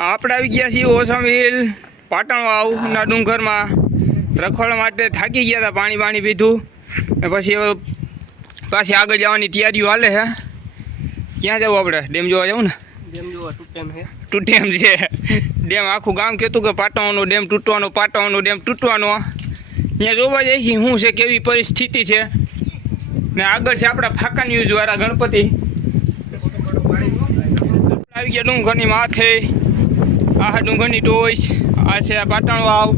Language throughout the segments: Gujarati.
આપણે આવી ગયા છીએ ઓસમવીલ પાટણ વાવના ડુંગરમાં. રખોડ માટે થાકી ગયા હતા પાણી પાણી પીધું. ને પછી હવે પાછી આગળ જવાની તૈયારીઓ હાલે છે ક્યાં જવું આપણે? ડેમ જોવા જવું ને? તૂટેમ છે. ડેમ આખું ગામ કહેતું કે પાટણનો ડેમ તૂટવાનો પાટણનો ડેમ તૂટવાનો. અહીંયા જોવા જઈએ છીએ શું છે કેવી પરિસ્થિતિ છે. ને આગળ છે આપણા ફાકા ન્યૂઝવાળા ગણપતિ. આવી ગયા ડુંગરની માથે. આ ડુંગરની ટોચ, આ છે પાટણ વાવ.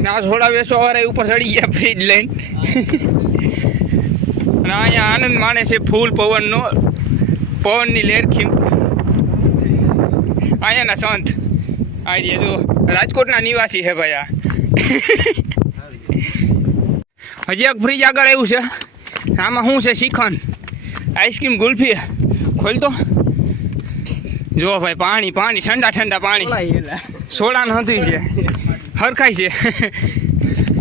ના સોડા વેસવા વાળા ઉપર ચડી ગયા ફ્રીજ લઈને. અને અહીંયા આનંદ માણે છે ફૂલ પવનનો, પવનની લેરખી. અહીંયાના સંત. આ જો રાજકોટના નિવાસી છે ભાઈ આ. હજી એક ફ્રીજ આગળ આવ્યું છે. આમાં શું છે? શ્રીખંડ. Ice cream kulfi. ખોલ તો. જો ભાઈ પાણી પાણી ઠંડા ઠંડા પાણી. સોડા નથી છે. હરખાય છે.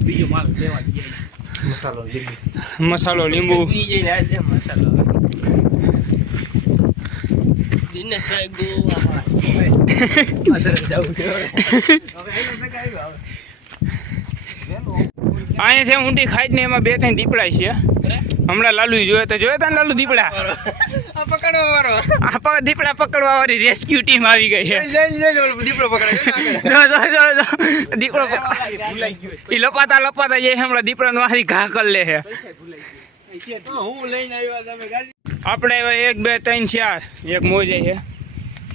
બીજો માલ લેવા મસાલો લીંબુ. અહીંયા છે ઊંડી ખાઈ ને એમાં બે ત્રણ દીપડાય છે. હમણાં લાલુ જોયો તો જોયો તા લાલુ દીપડા? પકડવા આ દીપડા પકડવા વાળી રેસ્ક્યુ ટીમ આવી ગઈ છે. જઈ જઈ ઓલો દીપડો પકડે જો જો જો જો દીપડો પકડ એ લપાતા લપાતા જાય હમણાં દીપડાનું હારી ઘા કરી લે છે. હું લઈને આવ્યા તમે ગાડી આપણે એક બે ત્રણ ચાર એક મોજે છે.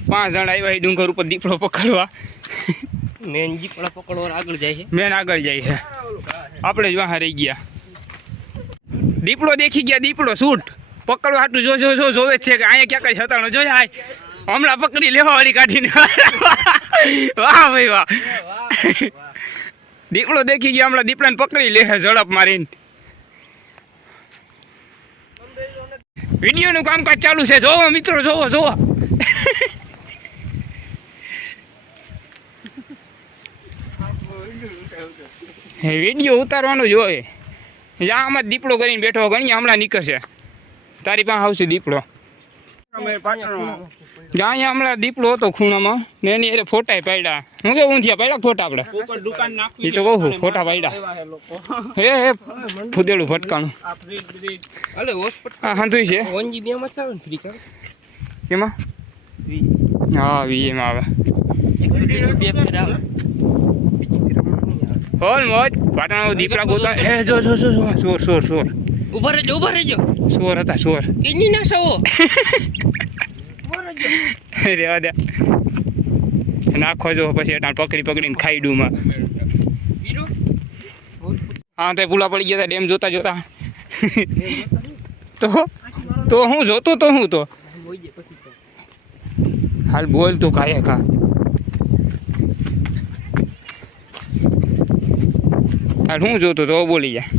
પાંચ જણ આવ્યા એ ડુંગર ઉપર દીપડો પકડવા. મેન દીપડા પકડવા આગળ જાય છે. મેન આગળ જાય છે. આપણે જ વાહ રહી ગયા. દીપડો દેખી ગયા, દીપડો શૂટ પકડવા હાટું જો જો જો, જોવે છે કે અહીંયા ક્યાં કઈ સતાણો જો હાય. હમણાં પકડી લેવા વાળી કાઢીને. વાહ ભાઈ, વાહ. દીપડો દેખી ગયા, હમણાં દીપડાને પકડી લે, ઝડપ મારીને. વિડીયોનું કામકાજ ચાલુ છે. જોવો મિત્રો, જોવો જોવો. વીડિયો ઉતારવાનું જ જ્યાં આમાં દીપડો કરીને બેઠો ગણી હમણાં નીકળશે. તારી પાસે આવશે દીપડો. જ્યાં હમણાં દીપડો હતો ખૂણામાં ને એની અરે ફોટા પાડ્યા. હું કે ઊંધિયા પાડ્યા ફોટા આપણે એ તો ફોટા પાડ્યા. હે હે ફટકાણું. હા છે. એમાં? હા વીએમ આવે. હોલ મોજ. પાટણ દીપડા ગોતા એ જો જો જો સોર સોર સોર. ઊભા રહેજો ઊભા રહેજો. સોર હતા સોર. કેની ના સવો. રેવા દે. નાખો જો પછી એટાણ પકડી પકડીને ખાઈ ડુમાં હા તે ભૂલા પડી ગયા હતા ડેમ જોતા જોતા. તો તો હું જોતો તો હું તો? હાલ બોલ તું કાંઈ કા હાલ હું જોતો તો બોલી જાય.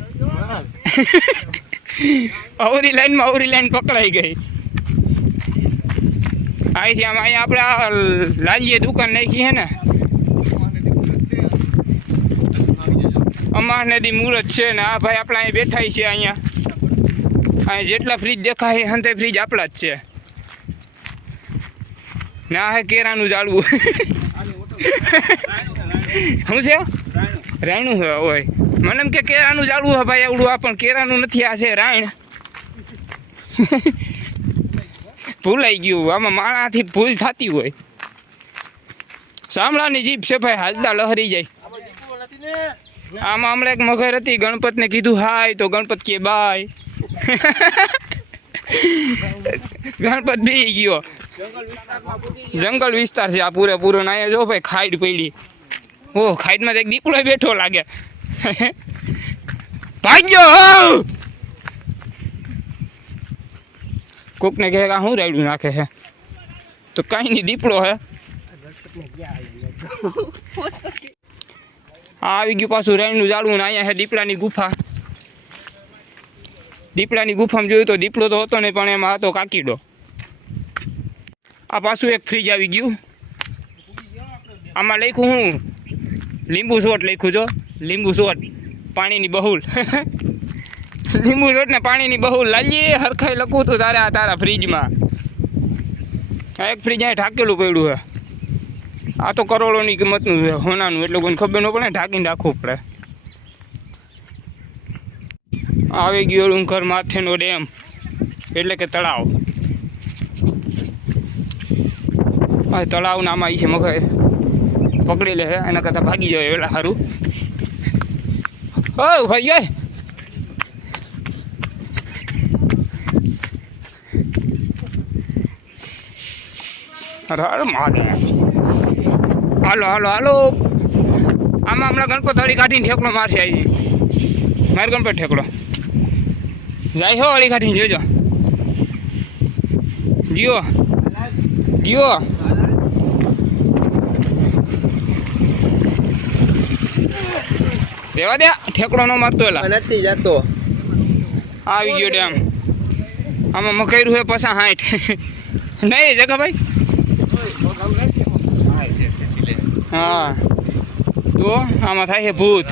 અવરી લાઈનમાં અવરી લાઈન પકડાઈ ગઈ. અહીંથી આમ અહીંયા આપણે આ લાલીએ દુકાન નાખી છે ને. અમાર નદી મુહૂર્ત છે ને આ ભાઈ આપણા અહીં બેઠા છે અહીંયા. અહીંયા જેટલા ફ્રીજ દેખાય હંતે ફ્રીજ આપણા જ છે. ને આ હે કેરાનું જાળવું શું છે? રાયણું. છે હોય મને એમ કે કેરાનું જાળવું હે ભાઈ એવડું આ પણ કેરાનું નથી આ છે રાયણ. ભૂલાઈ ગયું આમાં માણાથી ભૂલ થતી હોય. સાંભળાની જીભ છે ભાઈ હાલતા લહરી જાય. આમાં હમણાં એક મગર હતી ગણપતને કીધું હાય તો ગણપત કે બાય. ગણપત બી ગયો. જંગલ વિસ્તાર છે આ પૂરેપૂરો ના જો ભાઈ ખાઈડ પડી. ઓ ખાઈડમાં તો એક દીપડો બેઠો લાગે. ભાગ્યો! કોકને કહે આ શું રાયડું નાખે છે તો કાંઈ નહીં, દીપડો હે. આ આવી ગયું પાછું રાયણનું જાળવું ને અહીંયા છે દીપડાની ગુફા. દીપડાની ગુફામાં જોયું તો દીપડો તો હતો નહીં, પણ એમાં હતો કાકીડો. આ પાછું એક ફ્રીજ આવી ગયું. આમાં લખ્યું હું, લીંબુ શોટ લખ્યું જો. લીંબુ શોટ પાણીની બહુલ. લીંબુ શોટ ને પાણીની બહુલ. લાલીએ હરખાઈ લખું તું તારે આ તારા ફ્રીજમાં. એક ફ્રીજ અહીં ઢાકેલું પડ્યું છે. આ તો કરોડોની કિંમતનું છે હોનાનું એટલે કોઈને ખબર ન પડે ઢાંકીને રાખવું પડે. આવી ગયો ડુંગર માથેનો ડેમ. એટલે કે તળાવ. આ તળાવ નામ આવી છે મગર પકડી લે એના કરતાં ભાગી જાય, એટલે સારું ઓ ભાઈ એ અરે મહાદેવ હાલો હાલો હાલો આમાં હમણાં ગણપત હળી કાઢીને ઠેકડો મારશે આવી મારે ગણપત ઠેકડો જાય હો હળી કાઢીને જોજો જીઓ જીઓ દેવા દે ઠેકડો ન મારતો એલા. નથી જતો. આવી ગયો ડેમ. આમાં મકાઈ હે પાછા હાઈટ. નહીં જગા ભાઈ. હા. તો આમાં થાય છે ભૂત.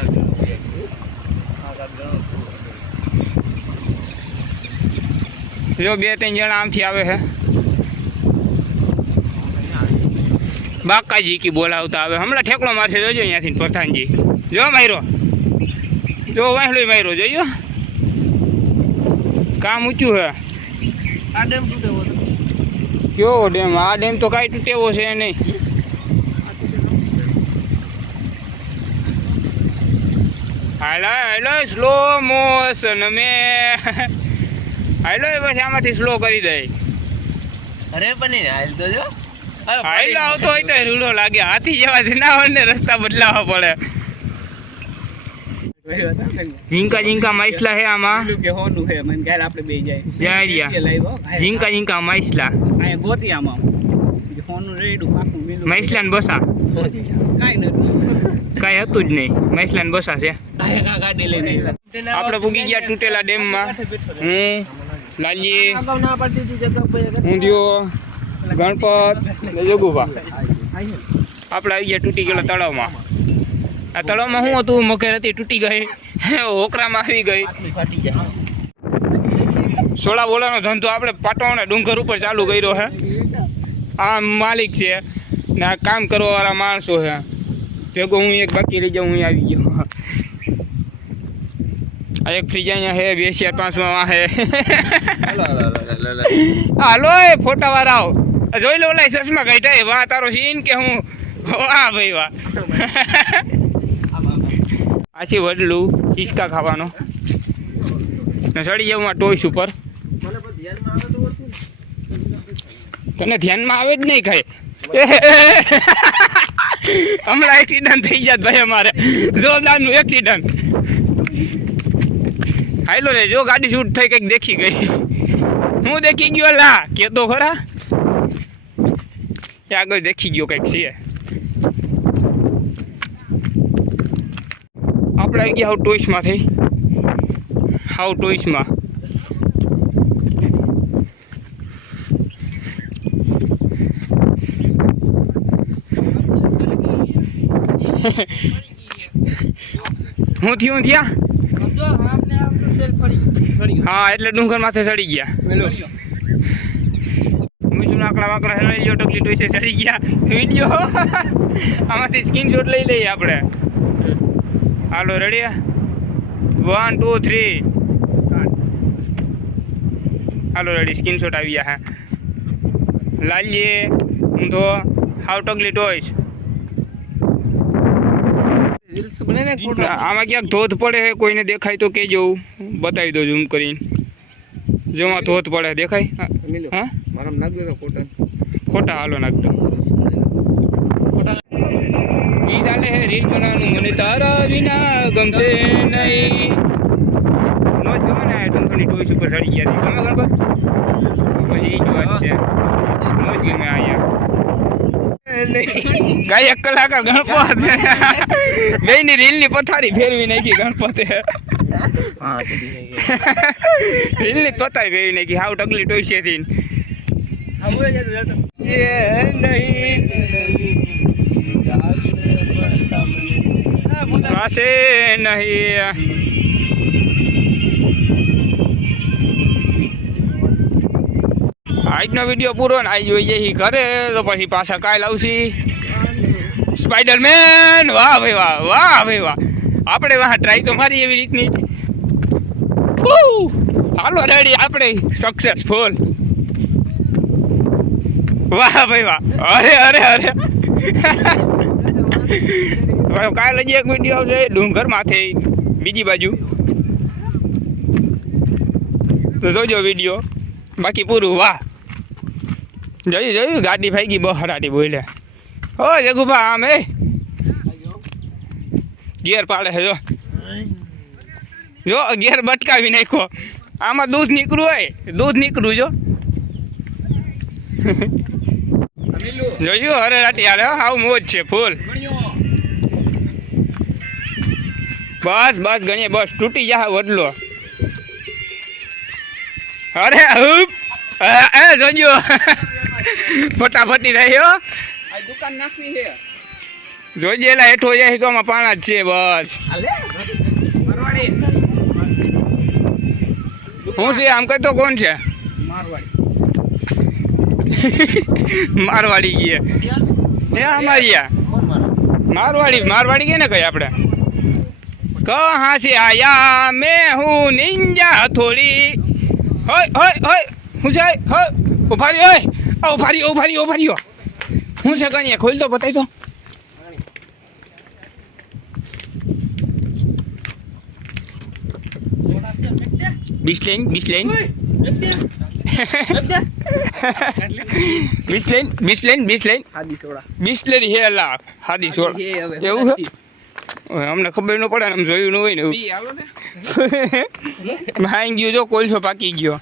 જો બે ત્રણ જણા આમથી આવે છે બાકાજી કી બોલાવતા આવે. હમણાં ઠેકડો મારશે જોજો અહીંયાથી પ્રધાનજી જો માર્યો જો વાહલો માર્યો જોયો કામ ઊંચું છે આ ડેમ તૂટેવો કયો ડેમ? આ ડેમ તો કાંઈ તૂટેવો છે નહીં. હાલો હાલો સ્લો મોશન મે હાલો પછી આમાંથી સ્લો કરી દે. અરે પણ હાલ તો જો. હાલ આવતો હોય તો રૂડો લાગે. હાથી જેવા જનાવરને રસ્તા બદલાવવા પડે. ઝીંકા ઝીંકા માઇસલા હે આમાં. કે હોનું હે મને ખ્યાલ આપણે બે જાય. જાય રહ્યા. જીંકા જીંકા માઇસલા. અહીંયા ગોતી આમાં. હોનું રેડું પાકું મિલું. માઇસલા ને બસા. કાંઈ નતું. કાઈ હતું જ નહીં. માઇસલા ને બસા છે. ગાડી લઈને આપણે ભૂગી ગયા તૂટેલા હું ના પાડતી હતી જગ્યા પર ઊંધિયો ગણપત ને જોગુભા. આપણે આવી ગયા તૂટી ગયેલા તળાવમાં. આ તળાવમાં શું હતું? મકર હતી તૂટી ગઈ. હોકરામાં આવી ગઈ. સોળા બોલાનો ધંધો આપણે પાટોના ડુંગર ઉપર ચાલુ કર્યો હે. આ માલિક છે ને આ કામ કરવાવાળા માણસો છે ભેગો હું એક બાકી રહી જાઉં હું આવી ગયો. આ એક ફ્રીજ અહીંયા હે બે ચાર પાંચમાં હે. હાલો એ ફોટા વાળા આવો જોઈ લો ઓલા ચશ્મા કાઢ્યા. વાહ તારો સીન કે હું? વાહ ભાઈ વાહ આછી વડલું, હિંચકા ખાવાનો. ને ચડી જાઉં આ ટોઈસ ઉપર. તને ધ્યાનમાં આવે જ નહીં ખાય. હમણાં એક્સિડન્ટ થઈ જાત ભાઈ અમારે. જોરદારનું એક્સિડન્ટ હાલો રે, જો ગાડી છૂટ થઈ કંઈક દેખી ગઈ. હું દેખી ગયો, લા. કેતો ખરા. આગળ દેખી ગયો કંઈક છે આપણે આવી ગયા હાવ ટોઈસમાંથી. હાવ ટોઈસમાં. હું થયું થયા? હા એટલે ડુંગર માથે ચડી ગયા. મીસુ આકડા વાકડા હેલાઈ ગયો ટકલી ટોઈસે ચડી ગયા. વીડિયો. આમાંથી સ્ક્રીનશોટ લઈ લઈએ આપણે. હાલો રેડી વન ટુ થ્રી હાલો રેડી સ્ક્રીનશોટ આવી ગયા હા. લાલીએ તો હાવ ટકલી ટોઈશ આમાં ક્યાંક ધોધ પડે હે કોઈને દેખાય તો કહેજો. બતાવી દો ઝૂમ કરીને. જેમાં ધોધ પડે દેખાય? હા ખોટા. હાલો નાખતો ગીત આલે હે રીલ બનાવવાનું મને તારા વિના ગમશે નહીં. નો જ ગમે ને આ ડુંગરની ટોઈસ ઉપર ચડી ગયા હતી ગમે ગણપત પછી એ જ વાત છે. નો જ ગમે અહીંયા ગાય એક કલાક ગણપત. બે ની રીલની પથારી ફેરવી નાખી ગણપતે. હા રીલની પથારી ફેરવી નાખી. હાવ ટકલી ટોઈસ હતી પાસે નહીં. આજનો વીડિયો પૂરો ને આજ જોઈ જઈએ ઘરે, તો પછી પાછા કાલ આવશી. સ્પાઈડરમેન વાહ ભાઈ વાહ વાહ ભાઈ વાહ. આપણે વાહ ટ્રાય તો મારી એવી રીતની! હાલો રેડી આપણે સક્સેસફુલ વાહ ભાઈ વાહ. અરે અરે અરે. કાલે જ એક વીડિયો આવશે ડુંગર માથે બીજી બાજુ. તો જોજો વીડિયો બાકી પૂરું વાહ. જોયું જોયું? ગાડી ફાઈ બહુ હરાટી બોલે. હો જગુભા આમ એ ગિયર પાડે છે જો. જો ગિયર બટકાવી નાખ્યો. આમાં દૂધ નીકળ્યું હોય દૂધ નીકળ્યું જો. જોયું? અરે રાટી યાર આવું મોજ છે ફૂલ. બસ બસ ગણીએ બસ તૂટી જા વડલો. અરે હુપ! એ જોજો. ફટાફટી રહ્યો દુકાન નાખવી છે. જોજે એલા હેઠો જાય તો આમાં પાણા જ છે બસ. હું છે આમ કહેતો કોણ છે? મારવાડી. મારવાડી ગયે એ અમારી મારવાડી મારવાડી કે ને કઈ આપણે? કહાં से આયા મેં હું निंजा थोड़ी હોય હોય હોય. હું છે? હોય. ઊભા રહ્યો હોય આ ઊભા રહ્યો ઊભા રહ્યો ઊભા રહ્યો. હું છે કઈ ખોલ તો બતાવી તો બિસ્લેન બિસ્લેન. બિસ્લેન બિસ્લેન બિસ્લેન. આદિ સોડા. બિસ્લેરી હે અલા હાદી સોડા. એવું અમને ખબર ન પડે આમ જોયું ન હોય ને ભાઈ ગયો જો કોલસો પાકી ગયો.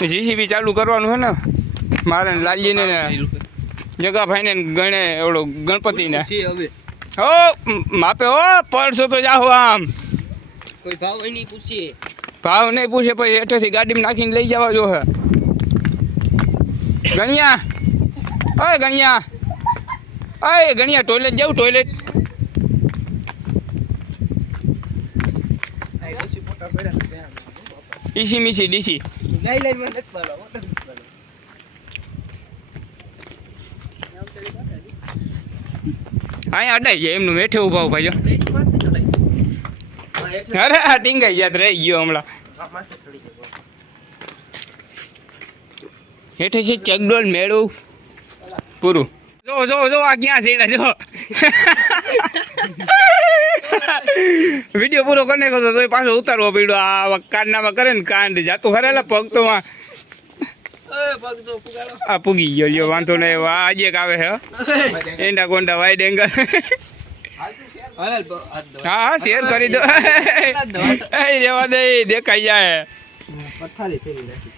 જીસીબી ચાલુ કરવાનું છે ને? મારે લાલજીને ને જગાભાઈને ગણે એવડો ગણપતિને. હો માપે હો પડશો તો જાઓ આમ. કોઈ ભાવ નહીં પૂછીએ ભાવ નહીં પૂછે પછી હેઠેથી ગાડીમાં નાખીને લઈ જવા જો હે. ગણિયા. ઓય ગણિયા. અય ગણિયા ટોયલેટ જાઉં ટોયલેટ પછી ફોટા પડ્યા ને ત્યાં. ઈસી મીસી ડીસી. અહીંયા અડાઈ જાય એમનું મેઠે ઊભા ઊભા જો. અરે આ ટીંગાઈ જાત રહી ગયો હમણાં. હેઠે છે ચકડોલ મેળવું પૂરું. જો જો જો આ ક્યાં છે જો. વીડિયો પૂરો કરી કહો તો તોય પાછો ઉતારવો પડ્યો. આ કાંડનામાં કરે ને કાંડ. જાતું ખરેલા પગ તો માં એ પગ તો પુગાડો. આ પૂગી ગયો લ્યો વાંધો નહીં. આજે એક આવે છે હો. એંડા કોંડા વાઈડ એંગલ. હા હા શેર કરી દો. એ રેવા દે દેખાઈ જાય. રાજીમાં ફેરવી છે.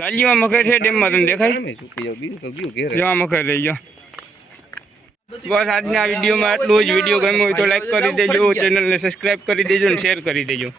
રાજ્યમાં મકર છે ડેમમાં તમને દેખાય? બીજું મકર રહી ગયો. બસ આજના વિડીયોમાં આટલું જ. વીડિયો ગમ્યો હોય તો લાઈક કરી દેજો ચેનલને સબસ્ક્રાઈબ કરી દેજો અને શેર કરી દેજો.